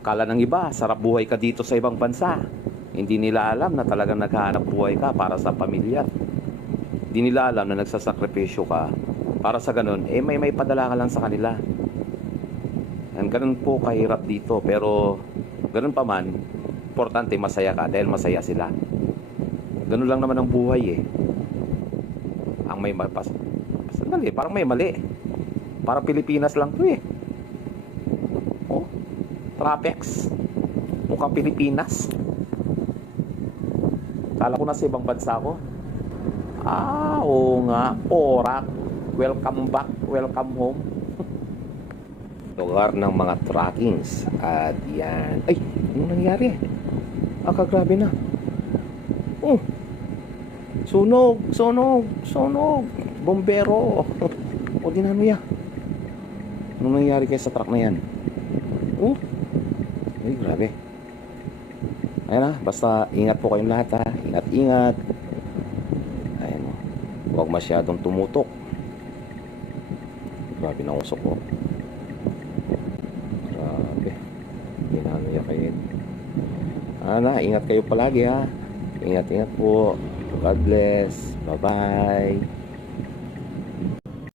Akala ng iba, sarap buhay ka dito sa ibang bansa. Hindi nila alam na talagang naghahanap buhay ka para sa pamilya. Hindi nila alam na nagsasakripisyo ka para sa ganun, may padala ka lang sa kanila. And ganun po kahirap dito. Pero ganun pa man, importante masaya ka dahil masaya sila. Ganun lang naman ang buhay eh. Ang may sandali, parang may mali. Parang Pilipinas lang to eh. Oh, Trapex. Mukhang Pilipinas. Kala ko na sa ibang bansa ko. Oo nga. Orak. Welcome back. Welcome home. Lugar ng mga trackings. At yan. Ay, ano nangyari? Grabe na. Oh. Sunog. Sunog. Sunog. Bombero. O dinano ya. Anong nangyari kaya sa truck na yan? Oh. Ay, grabe. Ayan na, basta ingat po kayong lahat ha. Ingat-ingat. Ayan o. Huwag masyadong tumutok. Grabe na usok ko. Grabe. Ginano ya kayo. Ingat kayo palagi ha. Ingat-ingat po. God bless. Bye-bye.